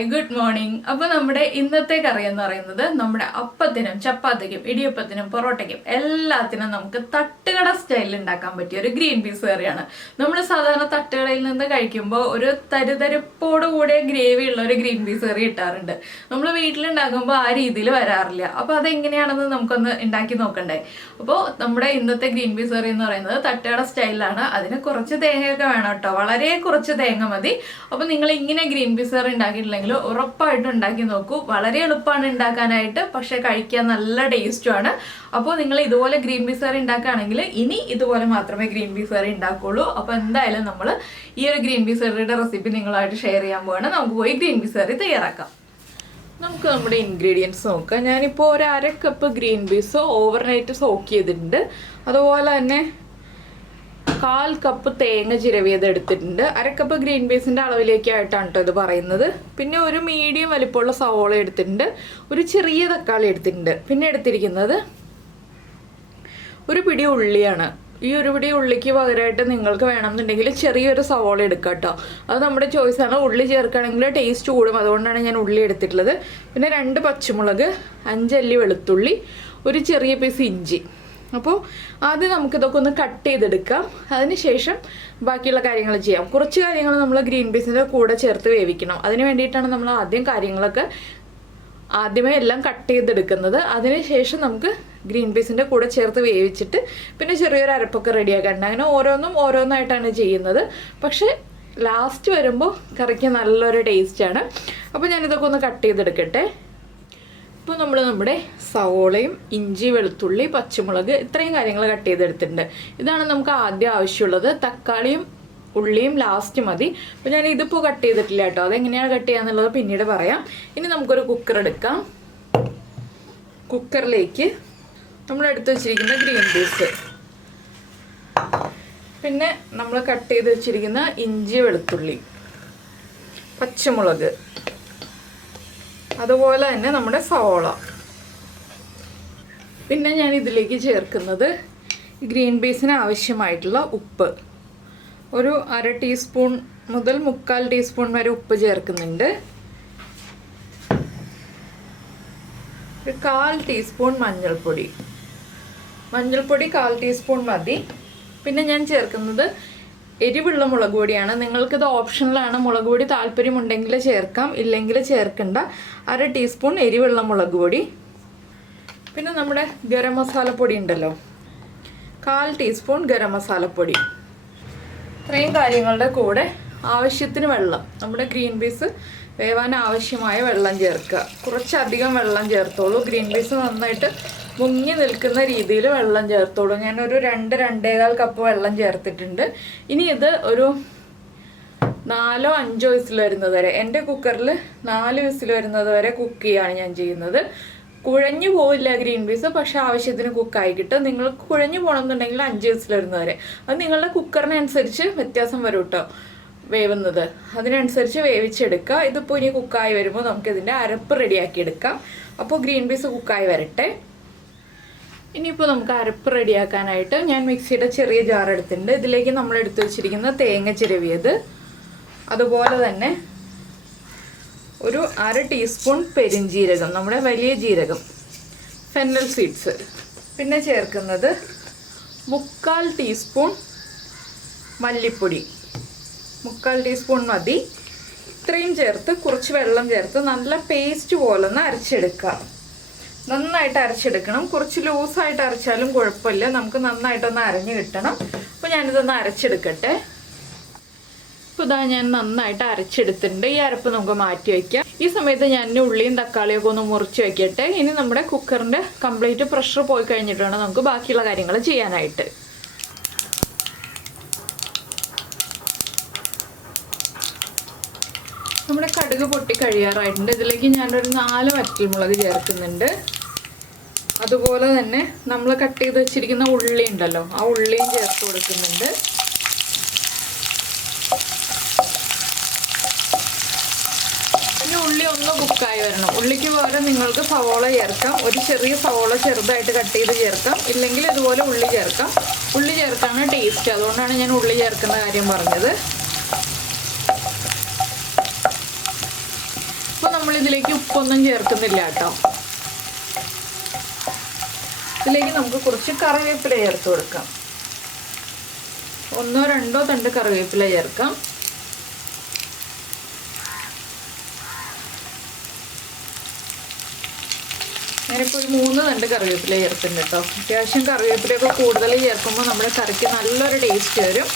Hi good morning. അപ്പോൾ നമ്മുടെ ഇന്നത്തെ കറി എന്ന് പറയുന്നത് നമ്മുടെ അപ്പത്തിനും ചപ്പാത്തിക്കും ഇടിയപ്പത്തിനും പൊറോട്ടയ്ക്കും എല്ലാത്തിനും നമുക്ക് തട്ടുകട സ്റ്റൈലിൽ ഉണ്ടാക്കാൻ പറ്റിയ ഒരു ഗ്രീൻ പീസ് കറിയാണ്. നമ്മൾ സാധാരണ തട്ടുകടയിൽ നിന്ന് കഴിക്കുമ്പോൾ ഒരു തരിതരിപ്പോട് കൂടിയ ഗ്രേവി ഉള്ള ഒരു ഗ്രീൻ പീസ് കറി കിട്ടാറുണ്ട്. നമ്മൾ വീട്ടിലുണ്ടാക്കുമ്പോൾ ആ രീതിയിൽ വരാറില്ല. അപ്പോൾ അതെങ്ങനെയാണെന്ന് നമുക്കൊന്ന് ഉണ്ടാക്കി നോക്കണ്ടേ. അപ്പോൾ നമ്മുടെ ഇന്നത്തെ ഗ്രീൻ പീസ് കറി എന്ന് പറയുന്നത് തട്ടുകട സ്റ്റൈലിലാണ്. അതിന് കുറച്ച് തേങ്ങയൊക്കെ വേണം കേട്ടോ, വളരെ കുറച്ച് തേങ്ങ മതി. അപ്പോൾ നിങ്ങൾ ഇങ്ങനെ ഗ്രീൻ പീസ് കറി ഉണ്ടാക്കിയിട്ടില്ലെങ്കിൽ ഉറപ്പായിട്ടും ഉണ്ടാക്കി നോക്കൂ. വളരെ എളുപ്പമാണ് ഉണ്ടാക്കാനായിട്ട്, പക്ഷെ കഴിക്കാൻ നല്ല ടേസ്റ്റുമാണ്. അപ്പോൾ നിങ്ങൾ ഇതുപോലെ ഗ്രീൻ പീസ് കറി ഉണ്ടാക്കുകയാണെങ്കിൽ ഇനി ഇതുപോലെ മാത്രമേ ഗ്രീൻ പീസ് കറി ഉണ്ടാക്കുള്ളൂ. അപ്പോൾ എന്തായാലും നമ്മൾ ഈ ഒരു ഗ്രീൻ പീസ് കറിയുടെ റെസിപ്പി നിങ്ങളായിട്ട് ഷെയർ ചെയ്യാൻ പോവാണ്. നമുക്ക് പോയി ഗ്രീൻ പീസ് കറി തയ്യാറാക്കാം. നമുക്ക് നമ്മുടെ ഇൻഗ്രീഡിയൻസ് നോക്കാം. ഞാനിപ്പോൾ ഒരു 1/2 cup green peas overnight soak ചെയ്തിട്ടുണ്ട്. അതുപോലെ തന്നെ 1/4 കപ്പ് തേങ്ങ ചിരവിയത് എടുത്തിട്ടുണ്ട്. 1/2 കപ്പ് ഗ്രീൻ പീസിൻ്റെ അളവിലേക്കായിട്ടാണ് കേട്ടോ ഇത് പറയുന്നത്. പിന്നെ ഒരു മീഡിയം വലിപ്പമുള്ള സവോള എടുത്തിട്ടുണ്ട്. ഒരു ചെറിയ തക്കാളി എടുത്തിട്ടുണ്ട്. പിന്നെ എടുത്തിരിക്കുന്നത് ഒരു പിടി ഉള്ളിയാണ്. ഈ ഒരു പിടി ഉള്ളിക്ക് പകരമായിട്ട് നിങ്ങൾക്ക് വേണമെന്നുണ്ടെങ്കിൽ ചെറിയൊരു സവോള എടുക്കാം കേട്ടോ. അത് നമ്മുടെ ചോയ്സാണ്. ഉള്ളി ചേർക്കുകയാണെങ്കിൽ ടേസ്റ്റ് കൂടും, അതുകൊണ്ടാണ് ഞാൻ ഉള്ളി എടുത്തിട്ടുള്ളത്. പിന്നെ 2 പച്ചമുളക്, 5 അല്ലി വെളുത്തുള്ളി, ഒരു ചെറിയ പീസ് ഇഞ്ചി. അപ്പോൾ ആദ്യം നമുക്കിതൊക്കെ ഒന്ന് കട്ട് ചെയ്തെടുക്കാം. അതിന് ശേഷം ബാക്കിയുള്ള കാര്യങ്ങൾ ചെയ്യാം. കുറച്ച് കാര്യങ്ങൾ നമ്മൾ ഗ്രീൻ പീസിൻ്റെ കൂടെ ചേർത്ത് വേവിക്കണം. അതിന് വേണ്ടിയിട്ടാണ് നമ്മൾ ആദ്യമേ എല്ലാം കട്ട് ചെയ്തെടുക്കുന്നത്. അതിനുശേഷം നമുക്ക് ഗ്രീൻ പീസിൻ്റെ കൂടെ ചേർത്ത് വേവിച്ചിട്ട് പിന്നെ ചെറിയൊരു അരപ്പൊക്കെ റെഡിയാക്കാറുണ്ട്. അങ്ങനെ ഓരോന്നായിട്ടാണ് ചെയ്യുന്നത്. പക്ഷേ ലാസ്റ്റ് വരുമ്പോൾ കറിക്ക് നല്ലൊരു ടേസ്റ്റാണ്. അപ്പോൾ ഞാനിതൊക്കെ ഒന്ന് കട്ട് ചെയ്തെടുക്കട്ടെ. ഇപ്പോൾ നമ്മൾ നമ്മുടെ സവോളയും ഇഞ്ചി, വെളുത്തുള്ളി, പച്ചമുളക് ഇത്രയും കാര്യങ്ങൾ കട്ട് ചെയ്തെടുത്തിട്ടുണ്ട്. ഇതാണ് നമുക്ക് ആദ്യം ആവശ്യമുള്ളത്. തക്കാളിയും ഉള്ളിയും ലാസ്റ്റ് മതി. അപ്പോൾ ഞാൻ ഇതിപ്പോൾ കട്ട് ചെയ്തിട്ടില്ല കേട്ടോ. അതെങ്ങനെയാണ് കട്ട് ചെയ്യാന്നുള്ളത് പിന്നീട് പറയാം. ഇനി നമുക്കൊരു കുക്കർ എടുക്കാം. കുക്കറിലേക്ക് നമ്മൾ എടുത്ത് വെച്ചിരിക്കുന്ന ഗ്രീൻ പീസ്, പിന്നെ നമ്മൾ കട്ട് ചെയ്ത് വെച്ചിരിക്കുന്ന ഇഞ്ചി, വെളുത്തുള്ളി, പച്ചമുളക്, അതുപോലെ തന്നെ നമ്മുടെ സവോള. പിന്നെ ഞാൻ ഇതിലേക്ക് ചേർക്കുന്നത് ഗ്രീൻ പീസിന് ആവശ്യമായിട്ടുള്ള ഉപ്പ്. ഒരു 1/2 ടീസ്പൂൺ മുതൽ 3/4 ടീസ്പൂൺ വരെ ഉപ്പ് ചേർക്കുന്നുണ്ട്. ഒരു 1/4 ടീസ്പൂൺ മഞ്ഞൾപ്പൊടി. 1/4 ടീസ്പൂൺ മതി. പിന്നെ ഞാൻ ചേർക്കുന്നത് എരിവുള്ള മുളക് പൊടിയാണ്. നിങ്ങൾക്കിത് ഓപ്ഷണലാണ്. മുളക് പൊടി താല്പര്യമുണ്ടെങ്കിൽ ചേർക്കാം, ഇല്ലെങ്കിൽ ചേർക്കണ്ട. 1/2 ടീസ്പൂൺ എരിവുള്ള മുളക് പൊടി. പിന്നെ നമ്മുടെ ഗരം മസാലപ്പൊടി ഉണ്ടല്ലോ, 1/4 ടീസ്പൂൺ ഗരം മസാലപ്പൊടി. ഇത്രയും കാര്യങ്ങളുടെ കൂടെ ആവശ്യത്തിന് വെള്ളം. നമ്മുടെ ഗ്രീൻ പീസ് വേവാൻ ആവശ്യമായ വെള്ളം ചേർക്കുക. കുറച്ചധികം വെള്ളം ചേർത്തോളൂ. ഗ്രീൻ പീസ് നന്നായിട്ട് മുങ്ങി നിൽക്കുന്ന രീതിയിൽ വെള്ളം ചേർത്തോളൂ. ഞാനൊരു 2-2.25 കപ്പ് വെള്ളം ചേർത്തിട്ടുണ്ട്. ഇനി ഇത് ഒരു 4-5 വിസിൽ വരുന്നത് വരെ, എൻ്റെ കുക്കറിൽ 4 വിസിൽ വരുന്നത് വരെ കുക്ക് ചെയ്യുകയാണ് ഞാൻ ചെയ്യുന്നത്. കുഴഞ്ഞു പോവില്ല ഗ്രീൻ പീസ്, പക്ഷെ ആവശ്യത്തിന് കുക്കായി കിട്ടും. നിങ്ങൾക്ക് കുഴഞ്ഞു പോകണമെന്നുണ്ടെങ്കിൽ 5 വിസിൽ വരുന്നത് വരെ. അത് നിങ്ങളുടെ കുക്കറിനനുസരിച്ച് വ്യത്യാസം വരും കേട്ടോ വേവുന്നത്. അതിനനുസരിച്ച് വേവിച്ചെടുക്കുക. ഇതിപ്പോൾ ഇനി കുക്കായി വരുമ്പോൾ നമുക്കിതിൻ്റെ അരപ്പ് റെഡിയാക്കി എടുക്കാം. അപ്പോൾ ഗ്രീൻ പീസ് കുക്കായി വരട്ടെ. ഇനിയിപ്പോൾ നമുക്ക് അരപ്പ് റെഡിയാക്കാനായിട്ട് ഞാൻ മിക്സിയുടെ ചെറിയ ജാർ എടുത്തിട്ടുണ്ട്. ഇതിലേക്ക് നമ്മൾ എടുത്തു വെച്ചിരിക്കുന്ന തേങ്ങ ചിരവിയത്, അതുപോലെ തന്നെ ഒരു 1/2 ടീസ്പൂൺ പെരിഞ്ജീരകം, നമ്മുടെ വലിയ ജീരകം, ഫെന്നൽ സീഡ്സ്. പിന്നെ ചേർക്കുന്നത് 3/4 ടീസ്പൂൺ മല്ലിപ്പൊടി. 3/4 ടീസ്പൂൺ മതി. ഇത്രയും ചേർത്ത് കുറച്ച് വെള്ളം ചേർത്ത് നല്ല പേസ്റ്റ് പോലെ ഒന്ന് അരച്ചെടുക്കുക. നന്നായിട്ട് അരച്ചെടുക്കണം. കുറച്ച് ലൂസായിട്ട് അരച്ചാലും കുഴപ്പമില്ല, നമുക്ക് നന്നായിട്ടൊന്ന് അരഞ്ഞു കിട്ടണം. അപ്പോൾ ഞാനിതൊന്ന് അരച്ചെടുക്കട്ടെ. ഇപ്പോൾ ഇതാ ഞാൻ നന്നായിട്ട് അരച്ചെടുത്തിട്ടുണ്ട്. ഈ അരപ്പ് നമുക്ക് മാറ്റി വയ്ക്കാം. ഈ സമയത്ത് ഞാൻ ഉള്ളിയും തക്കാളിയൊക്കെ ഒന്ന് മുറിച്ച് വയ്ക്കട്ടെ. ഇനി നമ്മുടെ കുക്കറിൻ്റെ കംപ്ലീറ്റ് പ്രഷർ പോയി കഴിഞ്ഞിട്ട് വേണം നമുക്ക് ബാക്കിയുള്ള കാര്യങ്ങൾ ചെയ്യാനായിട്ട്. നമ്മുടെ കടുക് പൊട്ടി കഴിയാറായിട്ടുണ്ട്. ഇതിലേക്ക് ഞാനൊരു 4 വറ്റൽമുളക് ചേർക്കുന്നുണ്ട്. അതുപോലെ തന്നെ നമ്മൾ കട്ട് ചെയ്ത് വെച്ചിരിക്കുന്ന ഉള്ളി ഉണ്ടല്ലോ, ആ ഉള്ളിയും ചേർത്ത് കൊടുക്കുന്നുണ്ട്. പിന്നെ ഉള്ളി ഒന്ന് കുക്കായി വരണം. ഉള്ളിക്ക് പകരം നിങ്ങൾക്ക് സവോള ചേർക്കാം. ഒരു ചെറിയ സവോള ചെറുതായിട്ട് കട്ട് ചെയ്ത് ചേർക്കാം, ഇല്ലെങ്കിൽ ഇതുപോലെ ഉള്ളി ചേർക്കാം. ഉള്ളി ചേർത്താണ് ടേസ്റ്റ്, അതുകൊണ്ടാണ് ഞാൻ ഉള്ളി ചേർക്കുന്ന കാര്യം പറഞ്ഞത്. നമ്മൾ ഇതിലേക്ക് ഉപ്പൊന്നും ചേർക്കുന്നില്ല കേട്ടോ. ഇതിലേക്ക് നമുക്ക് കുറച്ച് കറിവേപ്പില ചേർത്ത് കൊടുക്കാം. 1-2 തണ്ട് കറിവേപ്പില ചേർക്കാം. ഞാനിപ്പോൾ ഒരു 3 തണ്ട് കറിവേപ്പില ചേർക്കുന്നുണ്ട് കേട്ടോ. അത്യാവശ്യം കറിവേപ്പിലയൊക്കെ കൂടുതൽ ചേർക്കുമ്പോൾ നമ്മുടെ കറിക്ക് നല്ലൊരു ടേസ്റ്റ് വരും.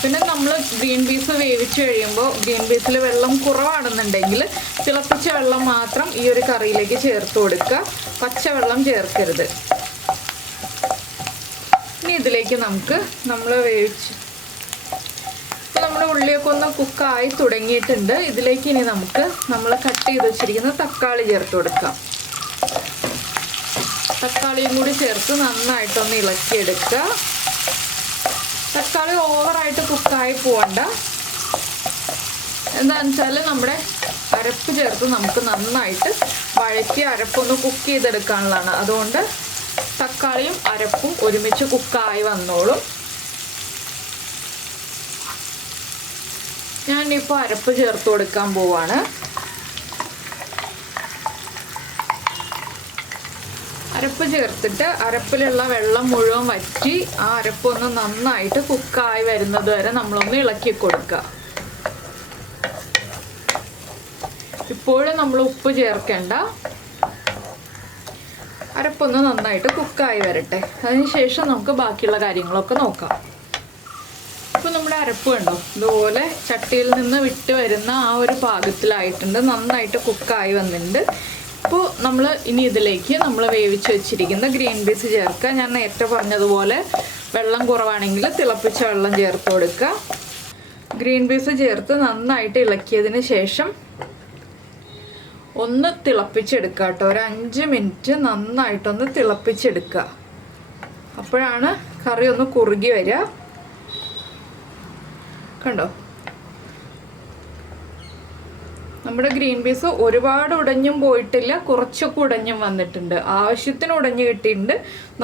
പിന്നെ നമ്മൾ ഗ്രീൻ പീസ് വേവിച്ച് കഴിയുമ്പോൾ ഗ്രീൻ പീസിൽ വെള്ളം കുറവാണെന്നുണ്ടെങ്കിൽ തിളപ്പിച്ച വെള്ളം മാത്രം ഈ ഒരു കറിയിലേക്ക് ചേർത്ത് കൊടുക്കുക. പച്ചവെള്ളം ചേർക്കരുത്. ഇനി ഇതിലേക്ക് നമ്മൾ വേവിച്ച് നമ്മുടെ ഉള്ളിയൊക്കെ ഒന്ന് കുക്കായി തുടങ്ങിയിട്ടുണ്ട്. ഇതിലേക്ക് ഇനി നമ്മൾ കട്ട് ചെയ്ത് വെച്ചിരിക്കുന്ന തക്കാളി ചേർത്ത് കൊടുക്കാം. തക്കാളിയും കൂടി ചേർത്ത് നന്നായിട്ടൊന്ന് ഇളക്കിയെടുക്കുക. തക്കാളി ഓവറായിട്ട് കുക്കായി പോകണ്ട. എന്താണെന്ന് വെച്ചാൽ നമ്മുടെ അരപ്പ് ചേർത്ത് നമുക്ക് നന്നായിട്ട് വഴറ്റി അരപ്പൊന്ന് കുക്ക് ചെയ്തെടുക്കാനുള്ളതാണ്. അതുകൊണ്ട് തക്കാളിയും അരപ്പും ഒരുമിച്ച് കുക്കായി വന്നോളും. ഞാനിപ്പോൾ അരപ്പ് ചേർത്ത് കൊടുക്കാൻ പോവാണ്. അരപ്പ് ചേർത്തിട്ട് അരപ്പിലുള്ള വെള്ളം മുഴുവൻ വറ്റി ആ അരപ്പൊന്ന് നന്നായിട്ട് കുക്കായി വരുന്നത് വരെ നമ്മളൊന്ന് ഇളക്കി കൊടുക്കുക. ഇപ്പോഴും നമ്മൾ ഉപ്പ് ചേർക്കേണ്ട. അരപ്പൊന്ന് നന്നായിട്ട് കുക്കായി വരട്ടെ. അതിനുശേഷം നമുക്ക് ബാക്കിയുള്ള കാര്യങ്ങളൊക്കെ നോക്കാം. ഇപ്പോൾ നമ്മുടെ അരപ്പ് കണ്ടോ, ഇതുപോലെ ചട്ടിയിൽ നിന്ന് വിട്ട് വരുന്ന ആ ഒരു പാകത്തിലായിട്ടുണ്ട്. നന്നായിട്ട് കുക്കായി വന്നിട്ടുണ്ട്. ഇപ്പോൾ നമ്മൾ ഇനി ഇതിലേക്ക് നമ്മൾ വേവിച്ച് വെച്ചിരിക്കുന്ന ഗ്രീൻ പീസ് ചേർക്കുക. ഞാൻ നേരത്തെ പറഞ്ഞതുപോലെ വെള്ളം കുറവാണെങ്കിൽ തിളപ്പിച്ച വെള്ളം ചേർത്ത് കൊടുക്കുക. ഗ്രീൻ പീസ് ചേർത്ത് നന്നായിട്ട് ഇളക്കിയതിന് ശേഷം ഒന്ന് തിളപ്പിച്ചെടുക്കുക കേട്ടോ. ഒരു 5 മിനിറ്റ് നന്നായിട്ടൊന്ന് തിളപ്പിച്ചെടുക്കുക. അപ്പോഴാണ് കറി ഒന്ന് കുറുകി വരിക. കണ്ടോ, നമ്മുടെ ഗ്രീൻ പീസ് ഒരുപാട് ഉടഞ്ഞും പോയിട്ടില്ല, കുറച്ചൊക്കെ ഉടഞ്ഞും വന്നിട്ടുണ്ട്. ആവശ്യത്തിന് ഉടഞ്ഞ് കിട്ടിയിട്ടുണ്ട്.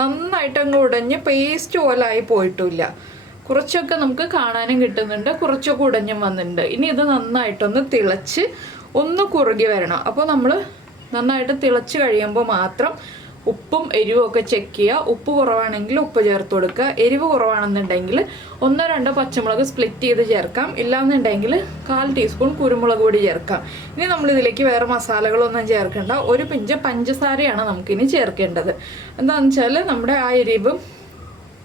നന്നായിട്ട് അങ്ങ് ഉടഞ്ഞ് പേസ്റ്റ് പോലായി പോയിട്ടില്ല. കുറച്ചൊക്കെ നമുക്ക് കാണാനും കിട്ടുന്നുണ്ട്, കുറച്ചൊക്കെ ഉടഞ്ഞും വന്നിട്ടുണ്ട്. ഇനി ഇത് നന്നായിട്ടൊന്ന് തിളച്ച് ഒന്ന് കുറുകി വരണം. അപ്പോൾ നമ്മൾ നന്നായിട്ട് തിളച്ച് കഴിയുമ്പോൾ മാത്രം ഉപ്പും എരിവും ഒക്കെ ചെക്ക് ചെയ്യുക. ഉപ്പ് കുറവാണെങ്കിൽ ഉപ്പ് ചേർത്ത് കൊടുക്കുക. എരിവ് കുറവാണെന്നുണ്ടെങ്കിൽ 1-2 പച്ചമുളക് സ്പ്ലിറ്റ് ചെയ്ത് ചേർക്കാം. ഇല്ലാന്നുണ്ടെങ്കിൽ 1/4 ടീസ്പൂൺ കുരുമുളക് പൊടി ചേർക്കാം. ഇനി നമ്മളിതിലേക്ക് വേറെ മസാലകളൊന്നും ചേർക്കേണ്ട. ഒരു പിഞ്ച് പഞ്ചസാരയാണ് നമുക്കിനി ചേർക്കേണ്ടത്. എന്താണെന്ന് വെച്ചാൽ നമ്മുടെ ആ എരിവും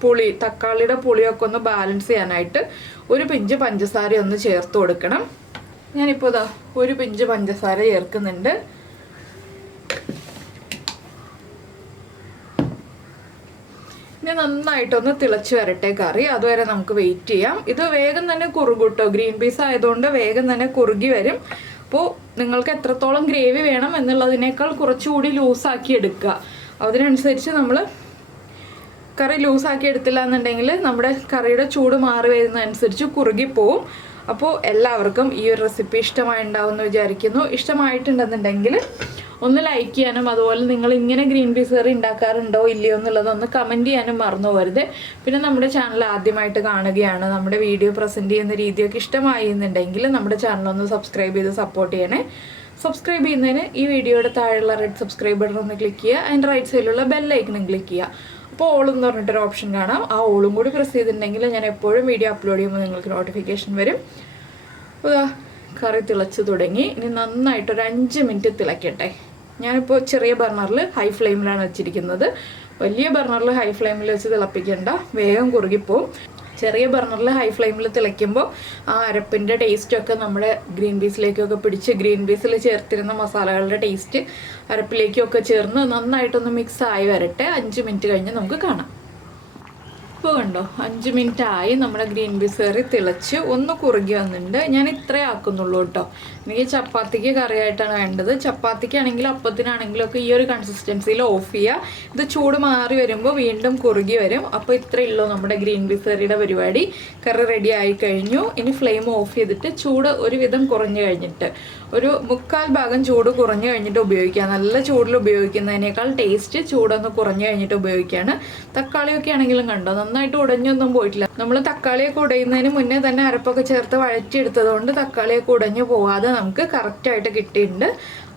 പുളി, തക്കാളിയുടെ പുളിയൊക്കെ ഒന്ന് ബാലൻസ് ചെയ്യാനായിട്ട് ഒരു പിഞ്ച് പഞ്ചസാര ഒന്ന് ചേർത്ത് കൊടുക്കണം. ഞാനിപ്പോൾ ഒരു പിഞ്ച് പഞ്ചസാര ചേർക്കുന്നുണ്ട്. ഇനി നന്നായിട്ടൊന്ന് തിളച്ച് വരട്ടെ കറി. അതുവരെ നമുക്ക് വെയിറ്റ് ചെയ്യാം. ഇത് വേഗം തന്നെ കുറുകൂട്ടോ. ഗ്രീൻ പീസ് ആയതുകൊണ്ട് വേഗം തന്നെ കുറുകി വരും. അപ്പോൾ നിങ്ങൾക്ക് എത്രത്തോളം ഗ്രേവി വേണം എന്നുള്ളതിനേക്കാൾ കുറച്ചുകൂടി ലൂസാക്കി എടുക്കുക. അതിനനുസരിച്ച് നമ്മൾ കറി ലൂസാക്കി എടുത്തില്ല എന്നുണ്ടെങ്കിൽ നമ്മുടെ കറിയുടെ ചൂട് മാറി വരുന്നതനുസരിച്ച് കുറുകിപ്പോവും. അപ്പോൾ എല്ലാവർക്കും ഈ ഒരു റെസിപ്പി ഇഷ്ടമായിട്ടുണ്ടാവുമെന്ന് വിചാരിക്കുന്നു. ഇഷ്ടമായിട്ടുണ്ടെന്നുണ്ടെങ്കിൽ ഒന്ന് ലൈക്ക് ചെയ്യാനും അതുപോലെ നിങ്ങൾ ഇങ്ങനെ ഗ്രീൻ പീസ് കറി ഉണ്ടാക്കാറുണ്ടോ ഇല്ലയോ എന്നുള്ളതൊന്ന് കമൻറ്റ് ചെയ്യാനും മറന്നു പോകരുത്. പിന്നെ നമ്മുടെ ചാനൽ ആദ്യമായിട്ട് കാണുകയാണ്, നമ്മുടെ വീഡിയോ പ്രസൻറ്റ് ചെയ്യുന്ന രീതിയൊക്കെ ഇഷ്ടമായി എന്നുണ്ടെങ്കിൽ നമ്മുടെ ചാനലൊന്ന് സബ്സ്ക്രൈബ് ചെയ്ത് സപ്പോർട്ട് ചെയ്യണേ. സബ്സ്ക്രൈബ് ചെയ്യുന്നതിന് ഈ വീഡിയോയുടെ താഴെയുള്ള റെഡ് സബ്സ്ക്രൈബ് ബട്ടൺ ഒന്ന് ക്ലിക്ക് ചെയ്യുക. അതിൻ്റെ റൈറ്റ് സൈഡിലുള്ള ബെല്ലൈക്കണും ക്ലിക്ക് ചെയ്യുക. അപ്പോൾ ഓൾ എന്ന് പറഞ്ഞിട്ടൊരു ഓപ്ഷൻ കാണാം. ആ ഓളും കൂടി പ്രസ് ചെയ്തിട്ടുണ്ടെങ്കിൽ ഞാൻ എപ്പോഴും വീഡിയോ അപ്ലോഡ് ചെയ്യുമ്പോൾ നിങ്ങൾക്ക് നോട്ടിഫിക്കേഷൻ വരും. അപ്പോൾ കറി തിളച്ച് തുടങ്ങി. ഇനി നന്നായിട്ടൊരു 5 മിനിറ്റ് തിളയ്ക്കട്ടെ. ഞാനിപ്പോൾ ചെറിയ ബർണറിൽ ഹൈ ഫ്ലെയിമിലാണ് വെച്ചിരിക്കുന്നത്. വലിയ ബർണറിൽ ഹൈ ഫ്ലെയിമിൽ വെച്ച് തിളപ്പിക്കേണ്ട, വേഗം കുറുകിപ്പോവും. ചെറിയ ബർണറിൽ ഹൈ ഫ്ലെയിമിൽ തിളയ്ക്കുമ്പോൾ ആ അരപ്പിൻ്റെ ടേസ്റ്റൊക്കെ നമ്മുടെ ഗ്രീൻ പീസിലേക്കൊക്കെ പിടിച്ച് ഗ്രീൻ പീസിൽ ചേർത്തിരുന്ന മസാലകളുടെ ടേസ്റ്റ് അരപ്പിലേക്കൊക്കെ ചേർന്ന് നന്നായിട്ടൊന്ന് മിക്സ് ആയി വരട്ടെ. 5 മിനിറ്റ് കഴിഞ്ഞ് നമുക്ക് കാണാം. ഇപ്പോൾ കണ്ടോ 5 മിനിറ്റ് ആയി. നമ്മുടെ ഗ്രീൻ പീസ് കറി തിളച്ച് ഒന്ന് കുറുകി വന്നിട്ടുണ്ട്. ഞാൻ ഇത്രേ ആക്കുന്നുള്ളൂ കേട്ടോ. എനിക്ക് ചപ്പാത്തിക്ക് കറിയായിട്ടാണ് വേണ്ടത്. ചപ്പാത്തിക്കാണെങ്കിലും അപ്പത്തിനാണെങ്കിലും ഒക്കെ ഈ ഒരു കൺസിസ്റ്റൻസിയിൽ ഓഫ് ചെയ്യുക. ഇത് ചൂട് മാറി വരുമ്പോൾ വീണ്ടും കുറുകി വരും. അപ്പോൾ ഇത്രയേ ഉള്ളൂ നമ്മുടെ ഗ്രീൻ പീസ് കറിയുടെ പരിപാടി. കറി റെഡി ആയി കഴിഞ്ഞു. ഇനി ഫ്ലെയിം ഓഫ് ചെയ്തിട്ട് ചൂട് ഒരുവിധം കുറഞ്ഞു കഴിഞ്ഞിട്ട് ഒരു 3/4 ഭാഗം ചൂട് കുറഞ്ഞു കഴിഞ്ഞിട്ട് ഉപയോഗിക്കുക. നല്ല ചൂടിൽ ഉപയോഗിക്കുന്നതിനേക്കാൾ ടേസ്റ്റ് ചൂടൊന്ന് കുറഞ്ഞു കഴിഞ്ഞിട്ട് ഉപയോഗിക്കുകയാണ്. തക്കാളിയൊക്കെ ആണെങ്കിലും കണ്ടോ നന്നായി നന്നായിട്ട് ഉടഞ്ഞൊന്നും പോയിട്ടില്ല. നമ്മൾ തക്കാളിയൊക്കെ ഉടയുന്നതിന് മുന്നേ തന്നെ അരപ്പൊക്കെ ചേർത്ത് വഴറ്റിയെടുത്തത് കൊണ്ട് തക്കാളിയൊക്കെ ഉടഞ്ഞു പോവാതെ നമുക്ക് കറക്റ്റായിട്ട് കിട്ടിയിട്ടുണ്ട്.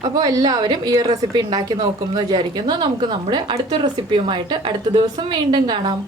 അപ്പോൾ എല്ലാവരും ഈ റെസിപ്പി ഉണ്ടാക്കി നോക്കുമെന്ന് വിചാരിക്കുന്നു. നമുക്ക് നമ്മുടെ അടുത്ത റെസിപ്പിയുമായിട്ട് അടുത്ത ദിവസം വീണ്ടും കാണാം.